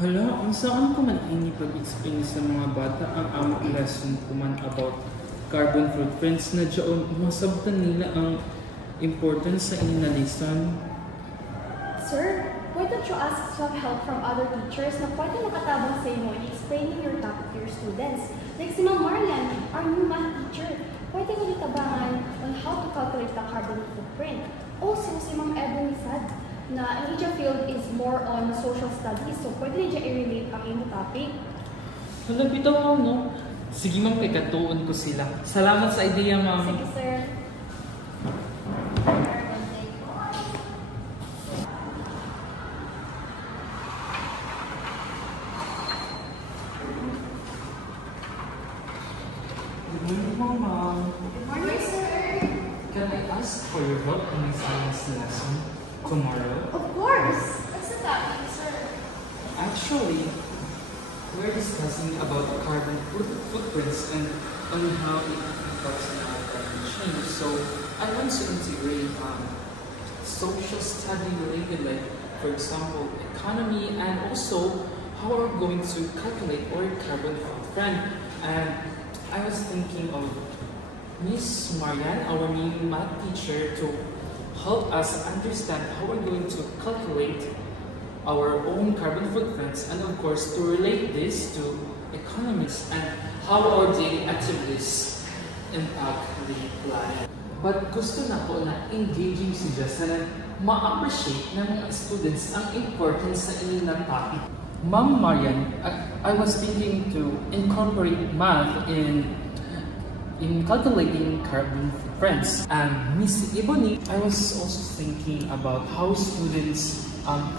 Hala, ang saan ko man ini pag-explain sa mga bata ang among lesson ko man about carbon footprints na dyan masabtan nila ang importance sa inalisan. Sir, why don't you ask some help from other teachers na pwede nakatabang sa inyo in explaining your topic to your students? Like si Ma'am Marian, our new math teacher, pwede ko tabangan on how to calculate the carbon footprint. Also, si Ma'am Ebony Sad, na ang ija field is more on social studies, so pwede niya i-relate ang iyong topic. Hala, bitaw ako, no? Sige ma'am, kay katuon ko sila. Salamat sa idea, ma'am. Sige, sir. Good morning, ma'am. Good morning, sir. Can I ask for your help in my science lesson tomorrow? Of course. What's the topic, sir? Actually, we're discussing about carbon footprints and on how it affects our climate change. So I want to integrate social study related, like for example, economy, and also how we're going to calculate our carbon footprint. And I was thinking of Miss Marian, our new math teacher, to help us understand how we're going to calculate our own carbon footprints, and of course to relate this to economics and how our daily activities impact the planet. But gusto na ko na engaging si Justin ma-appreciate ng mga students ang importance sa inyong topic. Ma'am Marian, I was thinking to incorporate math in calculating carbon footprints. And Miss Ebony, I was also thinking about how students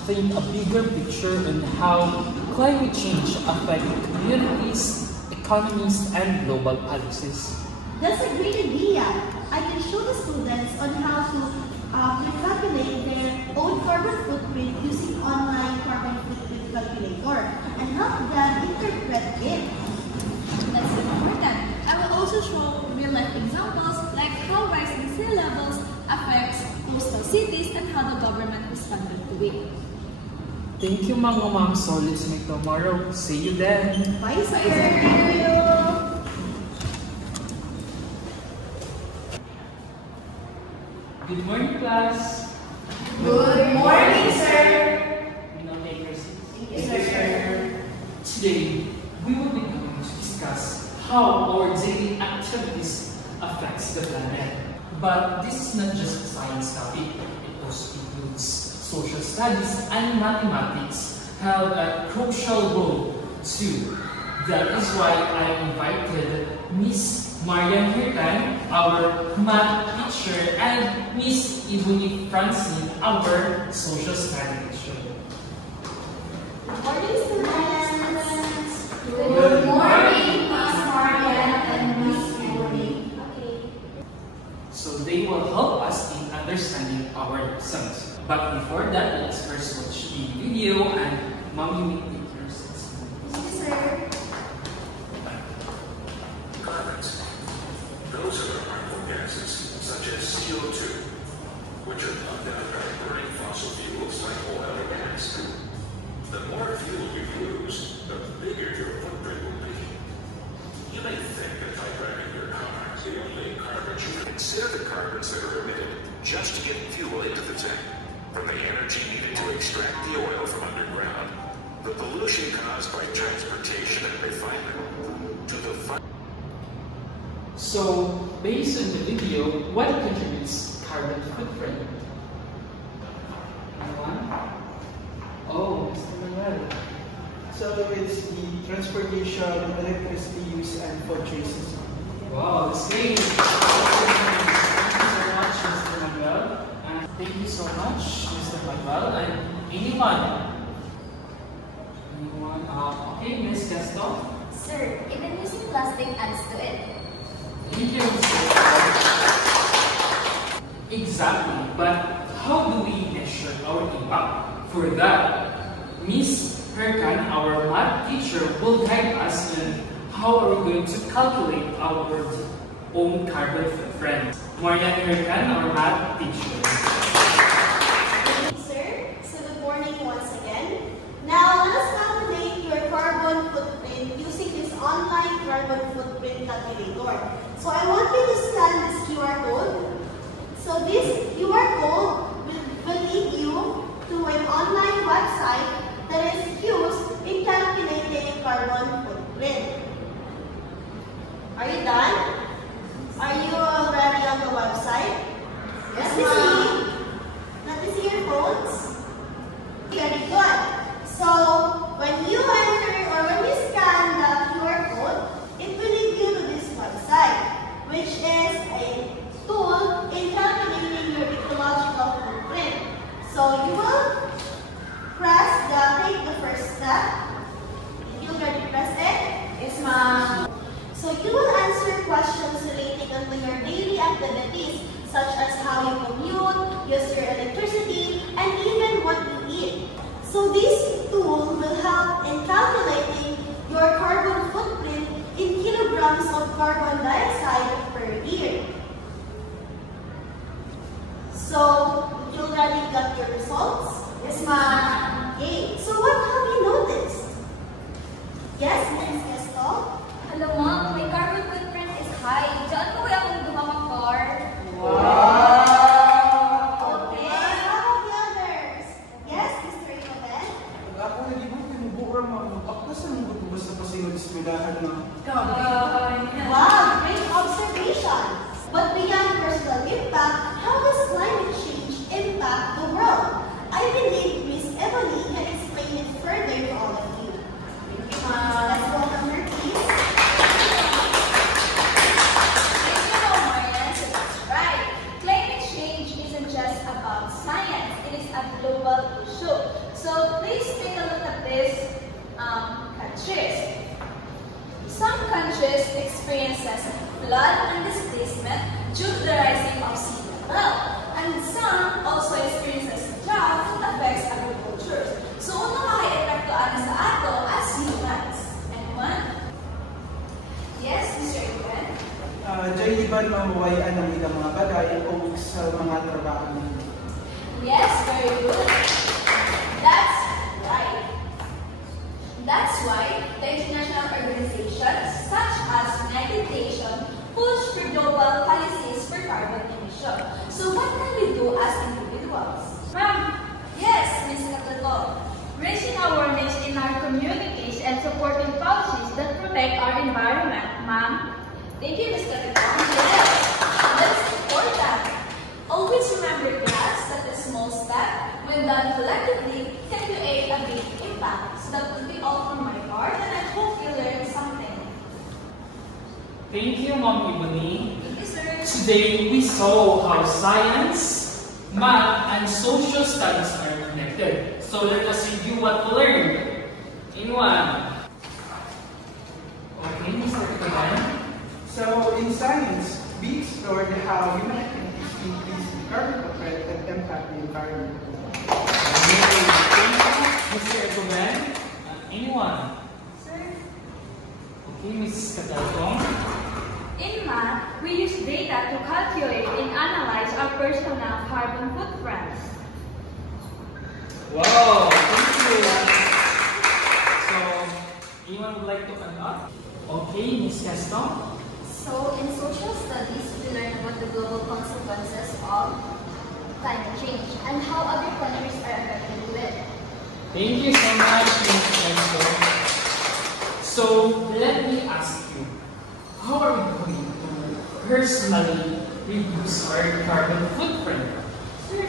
think a bigger picture on how climate change affects communities, economies, and global policies. That's a great idea. I can show the students on how to calculate their own carbon footprint using online carbon footprint calculator and help them interpret it. That's important. I will also show real-life examples like how rising sea levels affects coastal cities and how the government responded to it. Thank you, mga ma'am. So let's meet tomorrow. See you then. Bye, sir. Thank you. Good morning, class. Good morning, sir. You know, take your seats. Thank you, sir. Today, we will be going to discuss how our daily activities affects the planet. But this is not just a science topic. It also includes social studies and mathematics have a crucial role too. That is why I invited Miss Marian Hirkan, our math teacher, and Miss Ebony Francine, our social study teacher. Good morning, students. Good morning, Miss Marian and Miss Ebony. Okay. So they will help us in understanding our lessons. But before that, let's first watch the video and Mommy will take your seats. Yes, sir. Carbons. Those are the harmful gases, such as CO2, which are pumped out by burning fossil fuels like oil or gas. The more fuel you use, the bigger your footprint will be. You may think that by driving your car is the only carbon you consider the carbons that are emitted just to get fuel into the tank. From the energy needed to extract the oil from underground, the pollution caused by transportation and refinement, to the So, based on the video, what contributes carbon footprint? Anyone? Oh, Mr. Manuel. So it's the transportation, electricity use, and purchases. Wow, that's great. Thank you so much, Mr. Manuel. And thank you so much, Mr. Manuel. And anyone? Anyone? Okay, Miss Gaston. Sir, even using plastic adds to it. Thank you, Mr. Exactly, but how do we measure our impact? For that, Miss Hirkan, our math teacher, will guide us in how are we going to calculate our own carbon footprint. Marian Hirkan, our math teacher. Thank you, sir. So good morning once again. Now, let us calculate codes? Very good. So, when you enter or when you scan the QR code, it will lead you to this website, which is a tool in calculating your ecological footprint. So, you will take the first step. You already press it? Yes, ma'am. So, you will answer questions relating to your daily activities, such as how you commute, use your electricity, and even what you eat. So this tool will help in calculating your carbon footprint in kilograms of carbon dioxide per year. So, you already got your results? Yes, ma'am. Okay, so what have you noticed? Yes, Mrs. Gaston? Hello, ma'am. My carbon footprint is high. Diyan po kaya akong gumawa-car. Okay, how about the others? Yes, Mr. Inoven? Ako na di ba pinubura mga magpakasan mo ba sa pasinod sa eskwelahan na Wow, great observation. But beyond personal impact, how does climate change impact the world? I believe Miss Emily can explain it further to all of you. Let's welcome her, please. Right. Climate change isn't just about science. It is a global issue. So please take a look at these countries. Some countries experiences flood and displacement due to the rising of sea level. And some also experiences drought that affects agriculture. So ano makaka-epektuan sa ato as humans? Anyone? Yes, Mr. Ivan? Diyan iban mamuwayan ng ilang mga bagay o sa mga trabaho ninyo. Yes, very good. That's right. That's why the international organizations such as United Nations push for global policies for carbon emission. So what can we do as individuals? Ma'am, Yes, Ms. Cataldo. raising awareness in our communities and supporting policies that protect our environment, ma'am. Thank you, Ms. Cataldo. Yes, that's important. Always remember, class, that a small step, when done collectively, can create a big impact. So that would be all from my part, and I hope you learned something. Thank you, Ma'am Ebony. Thank you, sir. Today, we saw how science, math, and social studies are connected. So let us review what we learned. Anyone? Okay, Mr. Kagan. So, in science, we explored how human activities increase the carbon footprint and impact the environment. Thank you, Mr. Kagan. Anyone? Sir, Okay, Mrs. Cataltong. in math, we use data to calculate and analyze our personal carbon footprints. Wow, thank you. So, anyone would like to add up? Okay, Ms. Gaston. So, in social studies, we learn about the global consequences of climate change and how other countries are affected with it. Thank you so much, Ms. Gaston. So, let me ask you, how are we going to personally reduce our carbon footprint? Sir.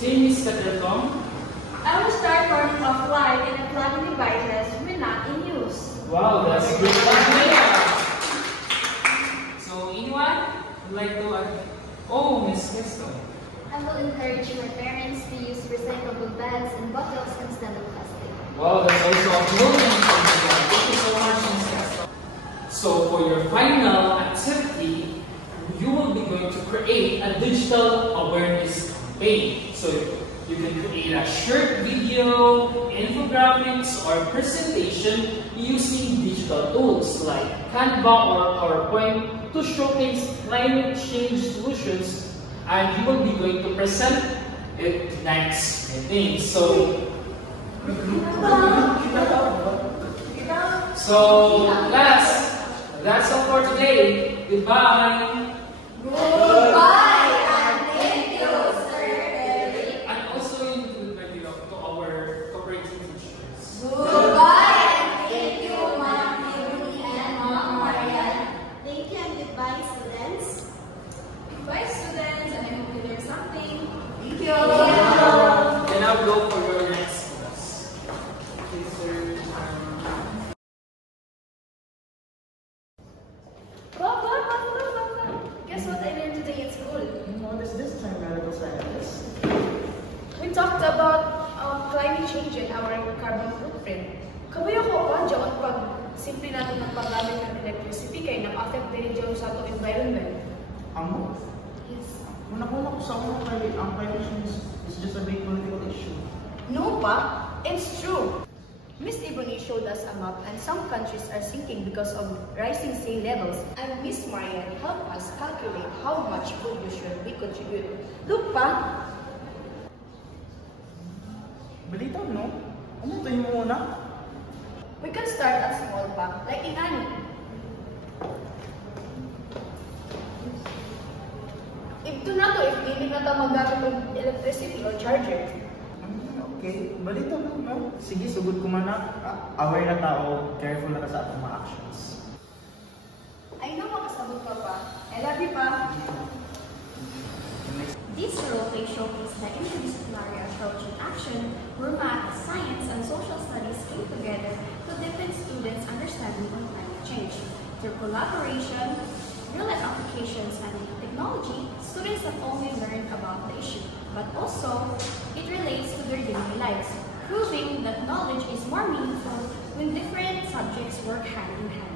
Say, Ms. Cataltong. I will start burning off light and unplugging devices when not in use. Wow, that's a good idea. So, anyone would like to add? Oh, Ms. Gaston. I will encourage my parents to use recyclable bags and bottles instead of plastic. Wow, that's also a brilliant idea. Thank you so much, Ms. Gaston. So, for your final activity, you will be going to create a digital awareness campaign. So, you can create a short video, infographics, or presentation using digital tools like Canva or PowerPoint to showcase climate change solutions, and you will be going to present it next, I think. So, class, that's all for today. Goodbye. Goodbye, and thank you, Sir Eric. And also in to our cooperating teachers. Goodbye, and thank you, Ma'am Ebony and Ma'am Marian. Thank you and goodbye, students. Goodbye, students, and I hope you learned something. Thank you. We talked about climate change and our carbon footprint. Kabayo ko pa dyan pag simple natin ng paggamit ng electricity kay nang-affect din dyan sa atong environment. Amo? Yes. Muna ko sa ako ang climate change is just a big political issue. No pa, it's true. Miss Ebony showed us a map and some countries are sinking because of rising sea levels. And Miss Marian helped us calculate how much food usually we contribute. Look pa! Balita, no? Ano tayo mo muna? We can start at small pa, like in Ani. Ito na to if hindi na ito maggamit ng electricity or charger. Okay, balita mo, no? Sige, sugod ko man na. Aware na tao, careful na ka sa atong mga actions. I know makasabot ka pa. I love you pa. This roleplay showcased the interdisciplinary approach in action where math, science, and social studies came together to deepen students' understanding on climate change. Through collaboration, real-life applications, and technology, students not only learned about the issue, but also it relates to their daily lives, proving that knowledge is more meaningful when different subjects work hand in hand.